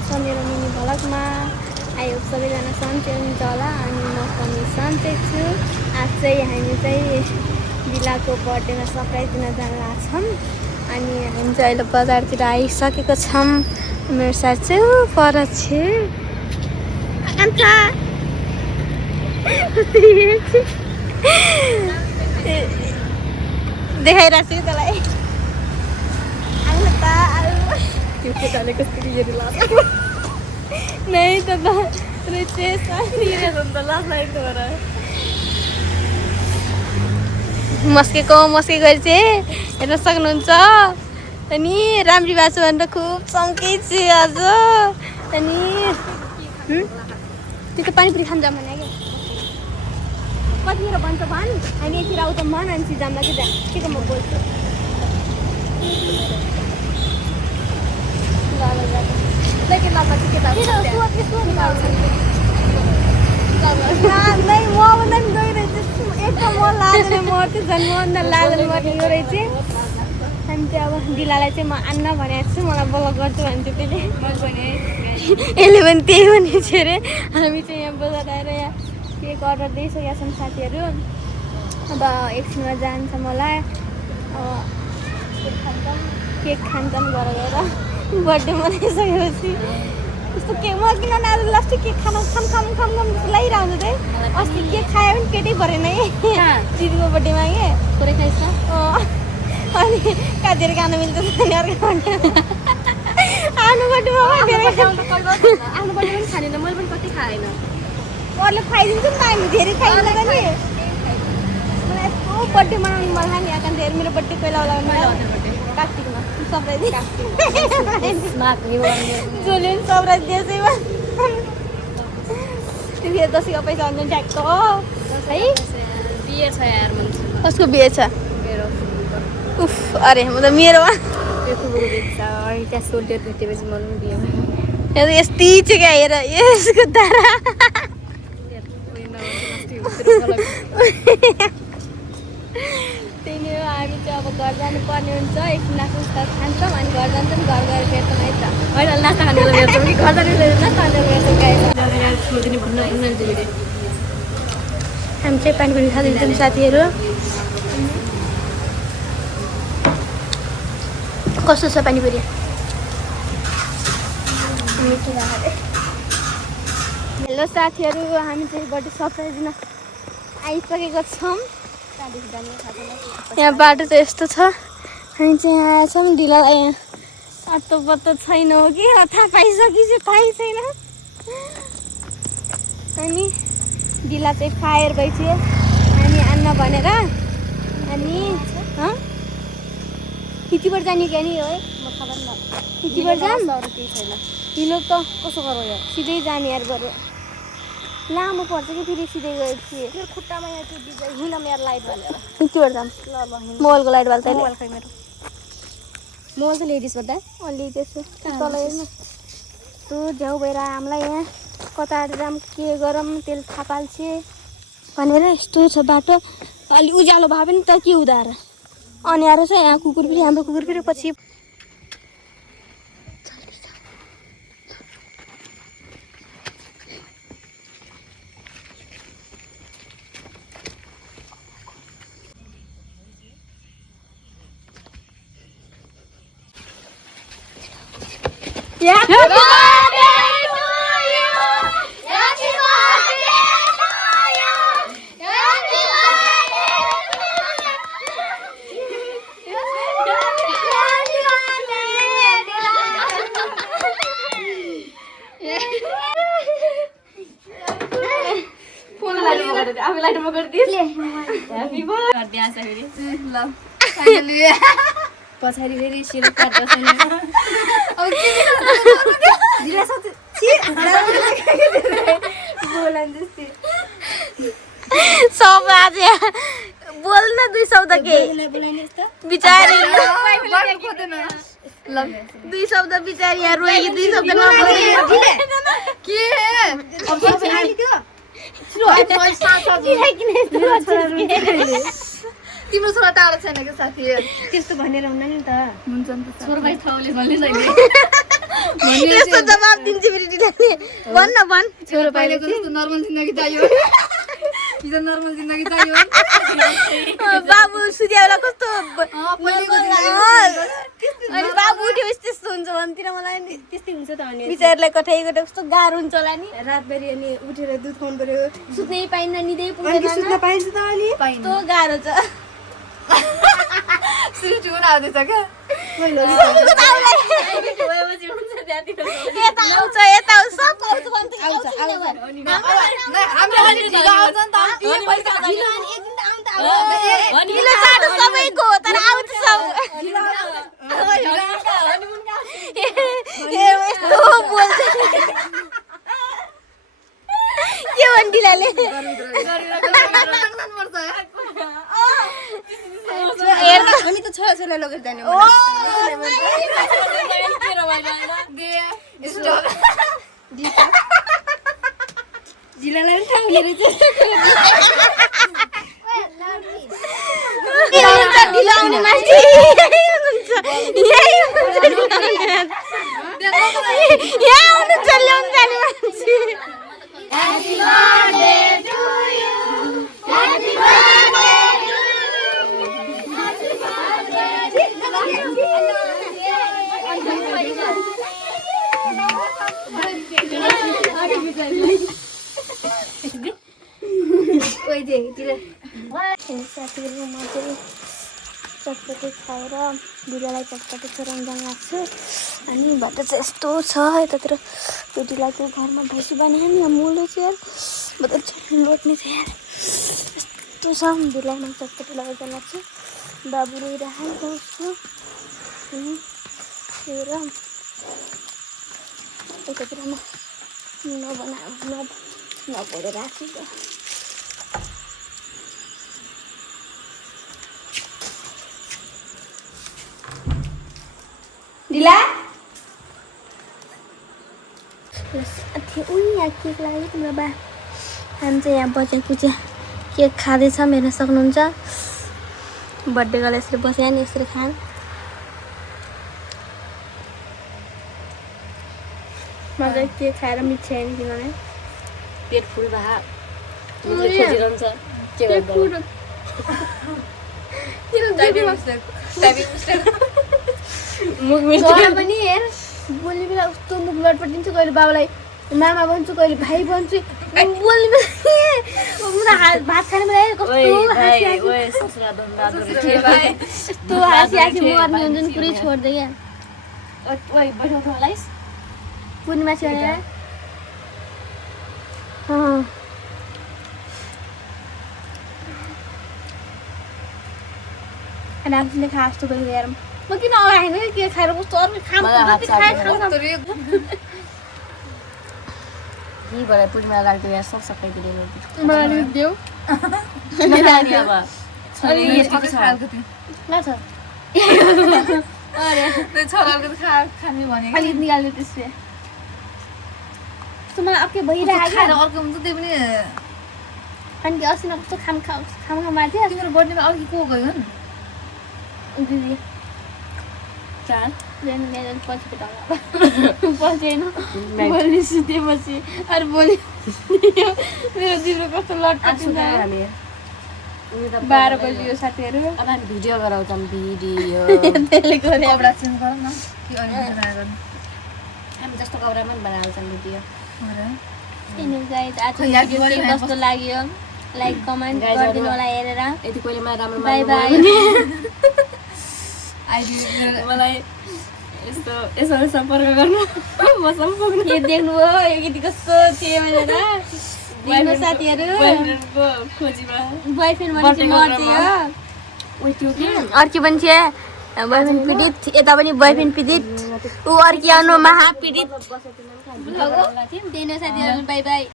हुनुहुन्छ मेरो mini भ्लगमा। I hope सबैजना सन्चै हुनुहुन्छ होला अनि म पनि सन्चै छु। आज चाहिँ हामी चाहिँ दिलाको बर्थडेमा सरप्राइज दिन जान लाग्छौँ अनि हामी चाहिँ अहिले बजारतिर आइसकेको छौँ। मेरो साथ चाहिँ पर छे देखाइरहेको छु तँलाई। त्यो केटाले कस्तो हेरी लाग्छ नै त मस्केको गरी चाहिँ हेर्न सक्नुहुन्छ। अनि राम्री भएको छ भनेर खुब चम्कै छु आज। अनि त्यो त पानीपुरी खान जाऊँ भने क्या कतिखेर भन्छ भन् हामी यतिर आउँछ मन अनि सिजाममा कि के को म बोल्छु अनि चाहिँ अब दिलालाई चाहिँ म आन्न भनेको छु मलाई ब्लग गर्छु भने चाहिँ त्यसले यसले पनि त्यही भनेको छ अरे। हामी चाहिँ यहाँ बजार आएर यहाँ केक अर्डर दिइसकेका छौँ साथीहरू। अब एकछिनमा जान्छ मलाई केक खान्छौँ घर गएर बर्थडे मनाइसकेपछि। यस्तो केक म किन आज लास्ट केक खाम जस्तो लागिरहन्छ चाहिँ। अस्ति केक खायो पनि पेटै भरेन है दिदीको बर्थडेमा के थोरै खाइछ। अनि कहाँ धेरै खानु मिल्छ अनि अर्को आफ्नो बर्थडेमा आफ्नो बर्थडे पनि खानेन मैले पनि कति खाएन अरूले खुवाइदिन्छु नि त हामी धेरै खाइदिँदैन नि। मलाई यस्तो बर्थडे मनाउनु मन लाग्यो यहाँ कारण मेरो बर्थडे पहिला होला कार्तिकमा सरप्राइज जसले पनि सरप्राइज दिएछ त्यो दसैँको पैसा हुन्छ ट्याक्क हो है। बिहे छ यार कसको बिहे छ उफ अरे म त मेरोमा यस्तै चाहिँ क्या हेर यसको तारा त्यही नै हो। हामी चाहिँ अब घर जानुपर्ने हुन्छ एकछिन नास्ता खान्छौँ अनि घर जान्छौँ घर गएर भेट्छौँ है त होइन नास्ता खाने भेट्छौँ कि घर जाने नास्ता खाने भेट्छौँ हामी चाहिँ पानीपुरी खाँदैछौँ साथीहरू। कस्तो छ पानीपुरी हेलो साथीहरू हामी चाहिँ बर्थडे सरप्राइज दिन आइसकेको छौँ। यहाँ बाटो चाहिँ यस्तो छ हामी चाहिँ यहाँ आएछौँ ढिलालाई यहाँ अत्तो पत्तो छैन हो कि थाहा पाइसकेपछि थाहै छैन। अनि ढिला चाहिँ फायर भइसक्यो हामी आन्न भनेर। अनि हिटीबाट जाने क्या नि हो है म खबर न हिटीबाट जाम अरू केही छैन हिलो त कसो गरौँ यार सिधै जाने यार बरु लामो पर्छ कि फेरि सिधै गयो त्यो खुट्टामा यहाँ त्यो डिजाइन हिँडम यार लाइट बालेर हिटीबाट जाम ल मोबाइलको लाइट बाल्छ मोबाइल खै मेरो मोबाइल त ल्याइदिस् पर्दा ल्याइदिएछु तल हेर्नु तँ झ्याउ भएर हामीलाई यहाँ कता जाम के गरौँ तेल थाहा पाल्छे भनेर यस्तो छ बाटो अलि उज्यालो भए पनि त के हुँदा र अन्यारो छ यहाँ कुकुर पनि हाम्रो कुकुर फेरि पछि पछाडि फेरि सिरो काट्दा छैन सब आज बोल्न दुई शब्द के बिचारी दुई शब्द बिचारी यहाँ रोएकी दुई शब्द तिम्रो छोरा टाढो छैन के साथी त्यस्तो भनेर हुन्न नि त हुन्छ नि त छोरा भाइ ठाउँले भन्ने छैन यस्तो जवाब दिन्छ फेरि दिदीले भन्न भन छोरो पाइलेको जस्तो नर्मल जिन्दगी चाहियो हिजो नर्मल जिन्दगी चाहियो बाबु सुर्याउला कस्तो अनि बाबु उठ्यो त्यस्तो हुन्छ भन्तिर मलाई नि त्यस्तै हुन्छ त अनि बिचारलाई कठै कस्तो गाह्रो हुन्छ होला नि रातभरि अनि उठेर दुध खुवाउनु पर्यो सुत्नै पाइन्न निदै अनि पुग्दैन सुत्न पाइन्छ त अलि कस्तो गाह्रो छ सृष्टि हुन आउँदैछ क्या यता आउँछ यता आउँछ सब आउँछ भन्छ ढिलो चाँडो सबैको हो तर आउँछ सब यस्तो बोल्छ के भन् ढिलाले हामी त छोराछोरीलाई लगेर जाने जिल्लालाई पनि ठाउँ लिएर ढिलो आउने मान्छे साथीहरू म चाहिँ चटपटे खाएर ढिलालाई चटपटे सरञ्जाम लाग्छु अनि बाटो चाहिँ यस्तो छ यतातिर त्यो ढिलाको घरमा भैँसी बनायो नि मुलो चाहिँ बदल लोट्ने थियो यार यस्तो छ ढिलामा चटपटे लगाएर जान लाग्छु बाबु रोइरहेको छु अनि हेर यतातिर म नपरेर राख्छु त ढिला उही यहाँ केक लाग्यो तिम्रो बा हामी चाहिँ यहाँ बसेको चाहिँ केक खाँदैछ हेर्न सक्नुहुन्छ बर्थडे गर्दा यसरी बस्यो नि यसरी खान मजा केक खाएर मिठ्यायो नि किनभने पेट फुल भए पनि हेर बोल्ने बेला कस्तो मुख लटपटिन्छु कहिले बाबालाई मामा भन्छु कहिले भाइ भन्छु बोल्ने बेला भात खाने बेला कस्तो हाँसी मर्ने हुन्छ नि पुरै छोड्दै क्या पूर्णिमा छ राख्ने खा जस्तो गरेर हेर म किन अगाएन के खाएर कस्तो अर्को पूर्णिमा लाग्दो यहाँ सब सबै देऊ खालि निकाल्दै त्यसले कस्तो मलाई अर्कै भइरहेको अर्को हुन्छ त्यो पनि अनि अस्ति न कस्तो खाम थियो तिम्रो बर्थडेमा अर्को को गयो दिदी पछि बोल्ने सुतेपछि अरू बोल्यो मेरो जिब्रो कस्तो लटपट 12 बजी साथीहरू अब हामी भिडियो गराउँछौँ भिडियो त्यसले गरे कपडा चेन्ज गरौँ न कि अनि हामी जस्तो कपडामा पनि बनाउँछौँ भिडियो आज कस्तो लाग्यो लाइक कमेन्ट गरिदिनु होला हेरेर यदि कोहीले मलाई राम्रो बाई बाई मलाई यस्तो यसो सम्पर्क गर्नु मसँग पुग्नु के देख्नुभयो यो गीत कस्तो थियो भनेर दिनु साथीहरू खोजीमा बोयफ्रेन्ड भनेपछि मर्छ अर्की पनि थियो बोयफ्रेन्ड पीडित यता पनि बोयफ्रेन्ड पीडित ऊ अर्की आउनु महापीडित दिनु साथीहरू बाई बाई